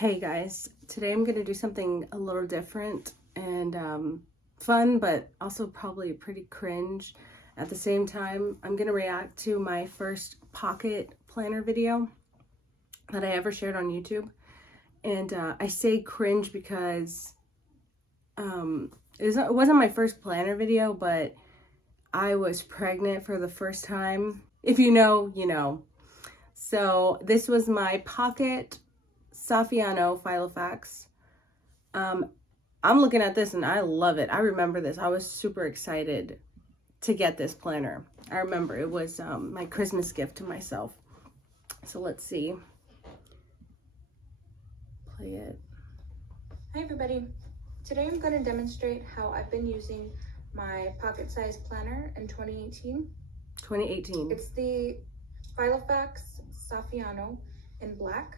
Hey guys, today I'm going to do something a little different and fun, but also probably pretty cringe at the same time. I'm going to react to my first pocket planner video that I ever shared on YouTube. And I say cringe because it wasn't my first planner video, but I was pregnant for the first time. If you know, you know. So this was my pocket saffiano Filofax. I'm looking at this and I love it. I remember this. I was super excited to get this planner. I remember it was my Christmas gift to myself. So let's see. Play it. Hi everybody. Today I'm going to demonstrate how I've been using my pocket-sized planner in 2018. 2018. It's the Filofax Saffiano in black,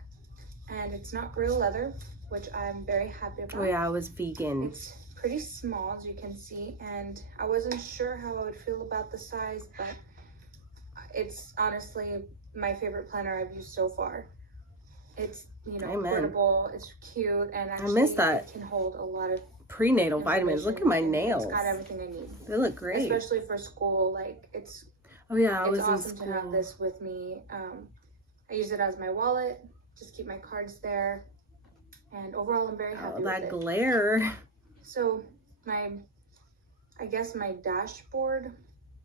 and it's not real leather, which I'm very happy about. Oh yeah, I was vegan. It's pretty small, as you can see, and I wasn't sure how I would feel about the size, but it's honestly my favorite planner I've used so far. It's, you know, portable, it's cute, and actually I miss that. It can hold a lot of prenatal vitamins. Look at my nails. It's got everything I need. They look great. Especially for school, like it's I was awesome in school. to have this with me. I use it as my wallet, just keep my cards there. And overall I'm very happy with that it. glare. So I guess my dashboard,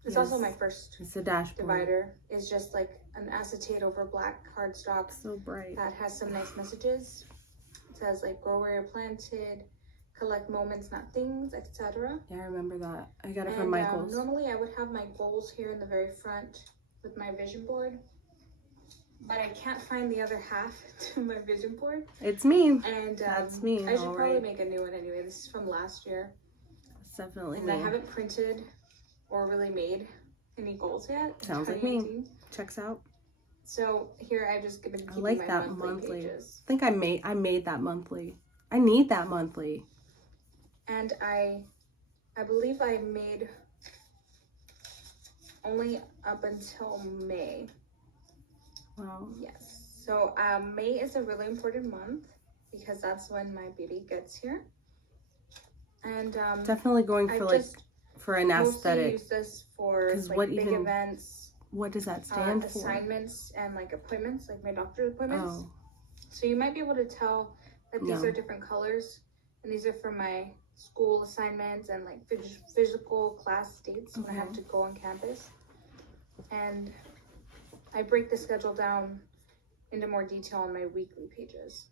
it's also my first divider, is just like an acetate over black cardstock. So bright. That has some nice messages. It says like grow where you're planted, collect moments, not things, etc. Yeah, I remember that. I got it from Michael's. Normally I would have my goals here in the very front with my vision board, but I can't find the other half to my vision board. It's me. And that's me. I should probably make a new one anyway. This is from last year. It's definitely and me. I haven't printed or really made any goals yet. Sounds like me. Checks out. So here I've just been keeping I like my that monthly pages. I think I made that monthly. I need that monthly. And I believe I made only up until May. Wow. Yes. So May is a really important month because that's when my baby gets here. And definitely going for for an aesthetic. Use this for like big events. What does that stand for? Assignments and like appointments, like my doctor's appointments. Oh. So you might be able to tell that these are different colors, and these are for my school assignments and like physical class dates when I have to go on campus. And I break the schedule down into more detail on my weekly pages.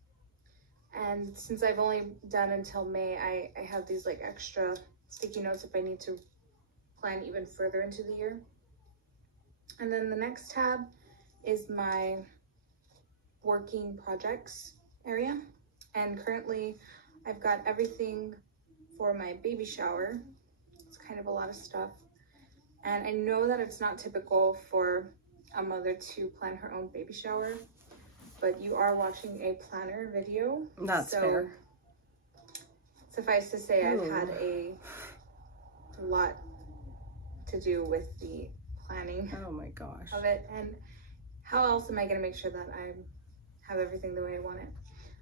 And since I've only done until May, I have these like extra sticky notes if I need to plan even further into the year. And then the next tab is my working projects area. And currently I've got everything for my baby shower. It's kind of a lot of stuff. And I know that it's not typical for a mother to plan her own baby shower, but you are watching a planner video. That's fair. Suffice to say, I've had a lot to do with the planning of it. And how else am I going to make sure that I have everything the way I want it?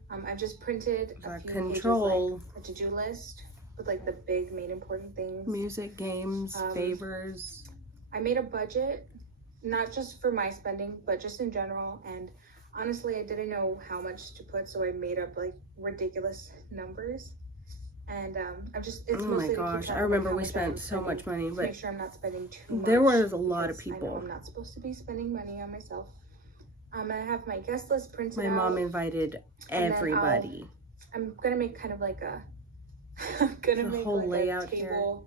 I've just printed a few pages, like a to-do list with like the big main important things. Music, games, favors. I made a budget, not just for my spending, but just in general. And honestly, I didn't know how much to put, so I made up like ridiculous numbers. And it's oh my gosh, I remember we spent so much money, but make sure I'm not spending too much. There was a lot of people. I know I'm not supposed to be spending money on myself. I have my guest list printed out. My mom invited everybody. I'm gonna make kind of like a I'm gonna make whole like layout a table.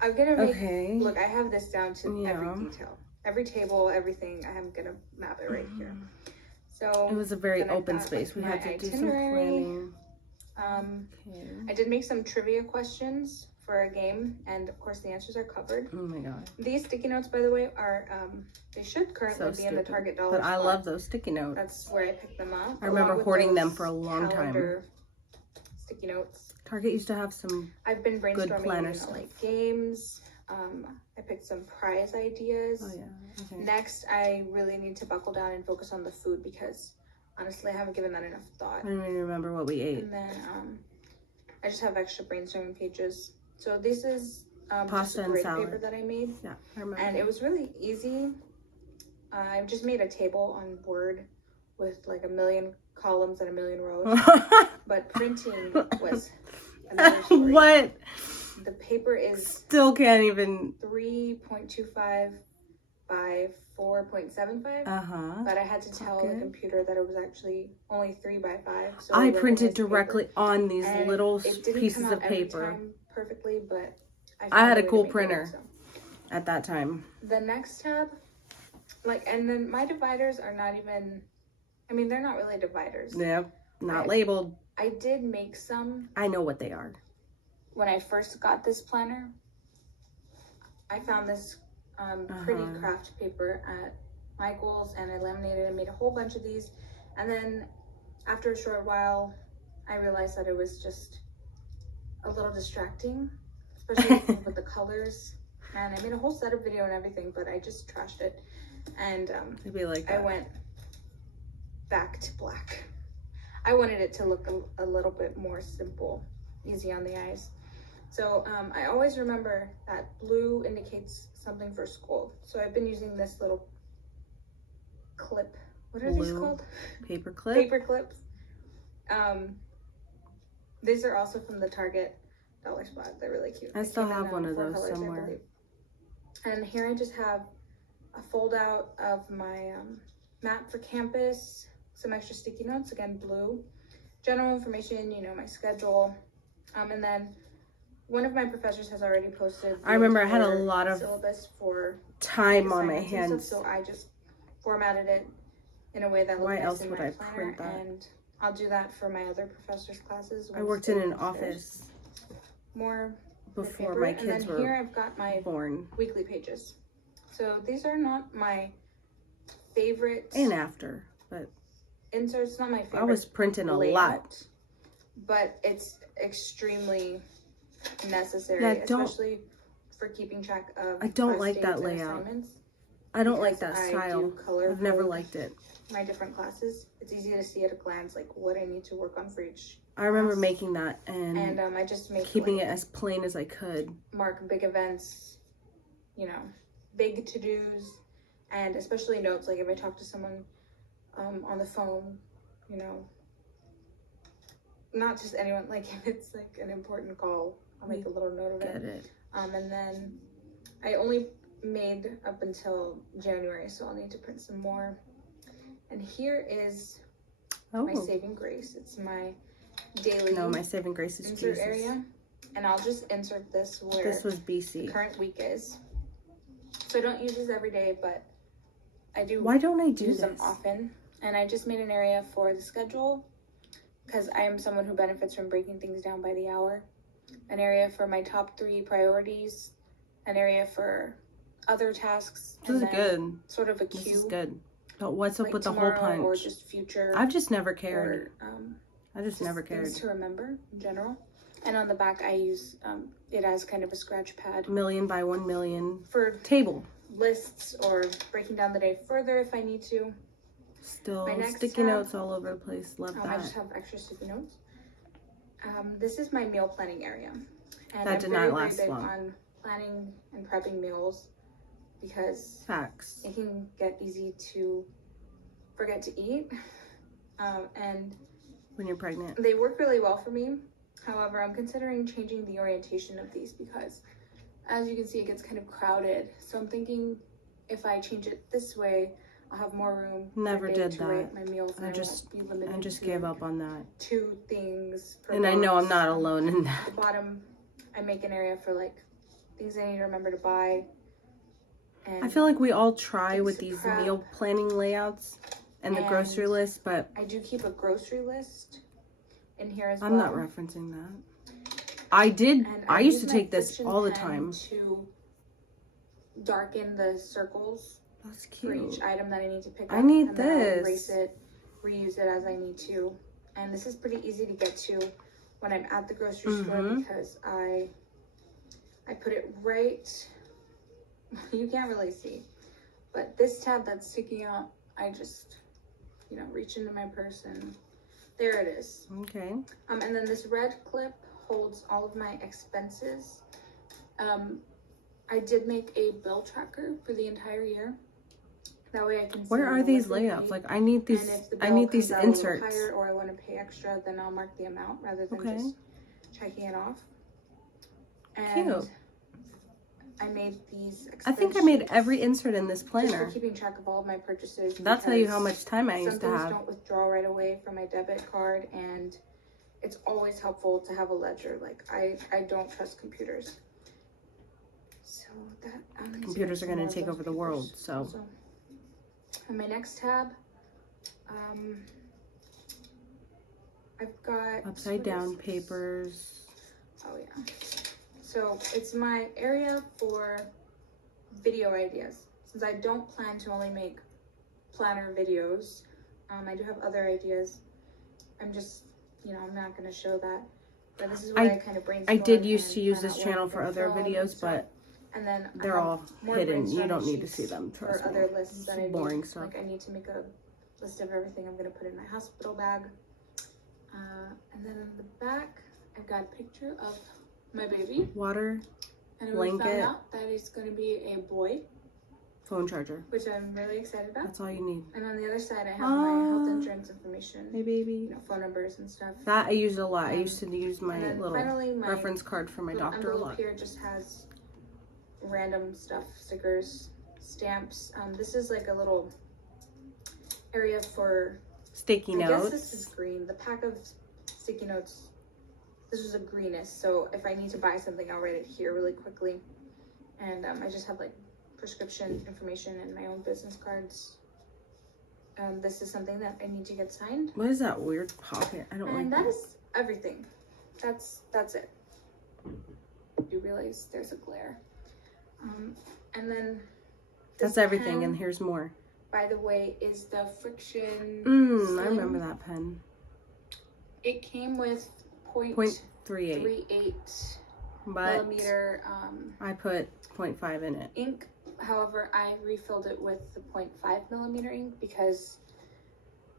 Here. I'm gonna make look, I have this down to every detail. Every table, everything, I'm gonna map it right here. So it was a very open space. We had to do some planning. I did make some trivia questions for a game, and of course the answers are covered. Oh my god. These sticky notes, by the way, are they should currently be in the Target dollar spot. I love those sticky notes. That's where I picked them up. I remember hoarding them for a long time. Sticky notes. Target used to have some I've been brainstorming like games. I picked some prize ideas. Oh yeah. Next, I really need to buckle down and focus on the food because honestly, I haven't given that enough thought. I don't even remember what we ate. And then I just have extra brainstorming pages. So this is Pasta just a and grid salad. paper that I made. Yeah, I remember. And it was really easy. I just made a table on Word with like 1,000,000 columns and 1,000,000 rows. But printing was another story. What? The paper is still can't even 3.25 by 4.75. But I had to tell the computer that it was actually only 3 by 5. So I printed directly on these little pieces of paper. Every time perfectly, but I had a cool printer at that time. The next tab, and then my dividers are not even, I mean, they're not really dividers. Yeah, not labeled. I did make some. I know what they are. When I first got this planner, I found this pretty craft paper at Michael's, and I laminated and made a whole bunch of these. And then after a short while, I realized that it was just a little distracting, especially with the colors. And I made a whole setup video and everything, but I just trashed it. And I went back to black. I wanted it to look a little bit more simple, easy on the eyes. So I always remember that blue indicates something for school. So I've been using this little clip. What are these called? Paper clip. Paper clips. These are also from the Target dollar spot. They're really cute. I still have one of those somewhere. And here I just have a fold out of my map for campus, some extra sticky notes, again blue, general information, my schedule, and then one of my professors has already posted. I remember I had a lot of syllabus for time on my hands, so I just formatted it in a way that looked Why nice else in would my I planner, print that? and I'll do that for my other professors' classes. I worked in an office more before my kids were here I've got my born. Weekly pages. So these are not my favorite. And after, but inserts, not my favorite. I was printing a layout, lot. But it's extremely necessary, Yeah, especially for keeping track of. I don't like that layout. I don't like that style. I've never liked it. My different classes, it's easy to see at a glance what I need to work on for each. I remember making that and I just make keeping it as plain as I could. Mark big events, big to-dos, and especially notes. Like if I talk to someone on the phone, not just anyone. Like if it's like an important call, I'll make a little note of it. Get it. And then I only made up until January, so I'll need to print some more. And here is my saving grace. It's my daily. No, my saving grace is insert Jesus. Area, and I'll just insert this where this was BC. The current week is. So I don't use these every day, but I do. Why don't I do use this? them often? And I just made an area for the schedule because I am someone who benefits from breaking things down by the hour. An area for my top 3 priorities. An area for other tasks. This is good. Sort of a queue. This is good. But what's up with the hole punch? Or just future. I've just never cared. Or, I just never cared. Things to remember in general. And on the back, I use it as kind of a scratch pad. 1,000,000 by 1,000,000 for table lists or breaking down the day further if I need to. Still sticky notes all over the place. Love that. I just have extra sticky notes. This is my meal planning area. And that did not last long. I'm very big on planning and prepping meals because facts. It can get easy to forget to eat. And when you're pregnant. They work really well for me. However, I'm considering changing the orientation of these because as you can see, it gets kind of crowded. So I'm thinking if I change it this way, I'll have more room. Never did that. My meals I just gave up on that. 2 things per and box. I know I'm not alone in that. At the bottom, I make an area for things I need to remember to buy. And I feel like we all try with these meal planning layouts and the grocery list, but I do keep a grocery list in here as well. I'm not referencing that. I used to take this all the time. To darken the circles. That's cute. For each item that I need to pick up. I need and this. Then I'll erase it, reuse it as I need to. And this is pretty easy to get to when I'm at the grocery store because I put it right, you can't really see. But this tab that's sticking out, I just you know, reach into my purse and there it is. Okay. And then this red clip holds all of my expenses. I did make a bill tracker for the entire year. That way I can see. Where are these layouts? Like, I need these. I need these inserts. Higher, or I want to pay extra, then I'll mark the amount rather than just checking it off. And cute. I made these. I think I made every insert in this planner. Just for keeping track of all of my purchases. That'll tell you how much time I used to have. Some things don't withdraw right away from my debit card, and it's always helpful to have a ledger. Like, I don't trust computers. So that computers are going to take over the world. So on my next tab, I've got upside down papers. Oh yeah. So it's my area for video ideas. Since I don't plan to only make planner videos, I do have other ideas. I'm just, you know, I'm not going to show that. But this is where I kind of brainstorm. I did used to use this channel for other videos, but and then they're all hidden. You don't need to see them. Trust me. Other lists that I boring need. stuff. Like, I need to make a list of everything I'm going to put in my hospital bag. And then in the back, I've got a picture of my baby. Water, and blanket. We found out that it's going to be a boy. Phone charger. Which I'm really excited about. That's all you need. And on the other side, I have my health insurance information. Hey, baby. You know, phone numbers and stuff. That I used a lot. I used to use my little my reference card for my doctor a lot. Envelope here just has random stuff, stickers, stamps. This is like a little area for sticky notes. I guess this is green. The pack of sticky notes, this was a greenest. So if I need to buy something, I'll write it here really quickly. And I just have like prescription information and my own business cards. This is something that I need to get signed. What is that weird pocket? I don't like that. And that is everything. That's it. You realize there's a glare. And then that's everything, and here's more. By the way, is the friction. I remember that pen. It came with 0.38 millimeter. I put 0.5 in it. Ink. However, I refilled it with the 0.5 millimeter ink because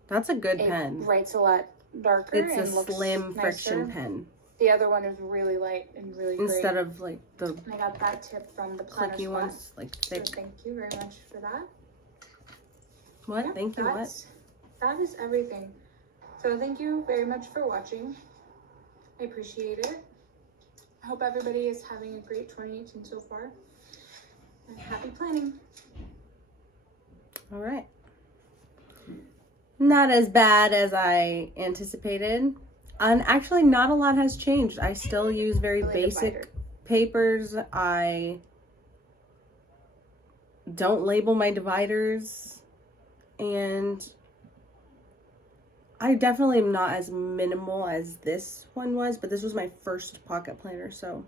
that's a good pen. It writes a lot darker. It's a slim friction pen. The other one is really light and really great. Instead of like the and I got that tip from the planner clicky ones, like thick. So thank you very much for that. What? Yeah, thank you. What? That is everything. So thank you very much for watching. I appreciate it. I hope everybody is having a great 2018 so far. And happy planning. All right. Not as bad as I anticipated. And actually, not a lot has changed. I still use very basic papers. I don't label my dividers. And I definitely am not as minimal as this one was. But this was my first pocket planner. So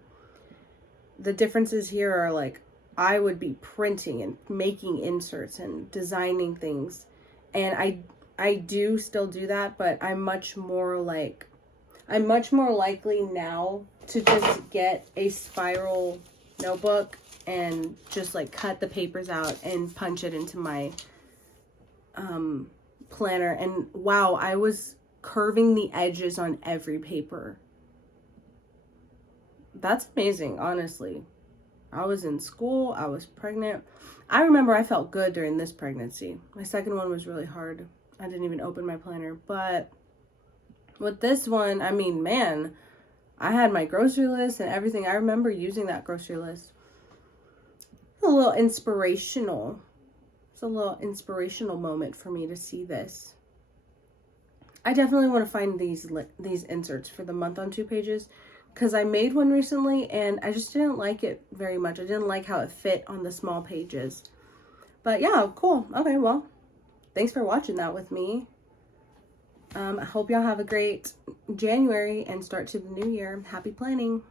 the differences here are like, I would be printing and making inserts and designing things. And I do still do that. But I'm much more likely now to just get a spiral notebook and just like cut the papers out and punch it into my planner. And wow, I was curving the edges on every paper. That's amazing, honestly. I was in school, I was pregnant. I remember I felt good during this pregnancy. My second one was really hard. I didn't even open my planner, but with this one, I mean, man, I had my grocery list and everything. I remember using that grocery list. A little inspirational. It's a little inspirational moment for me to see this. I definitely want to find these inserts for the month on 2 pages because I made one recently and I just didn't like it very much. I didn't like how it fit on the small pages. But yeah, cool. Okay, well, thanks for watching that with me. I hope y'all have a great January and start to the new year. Happy planning.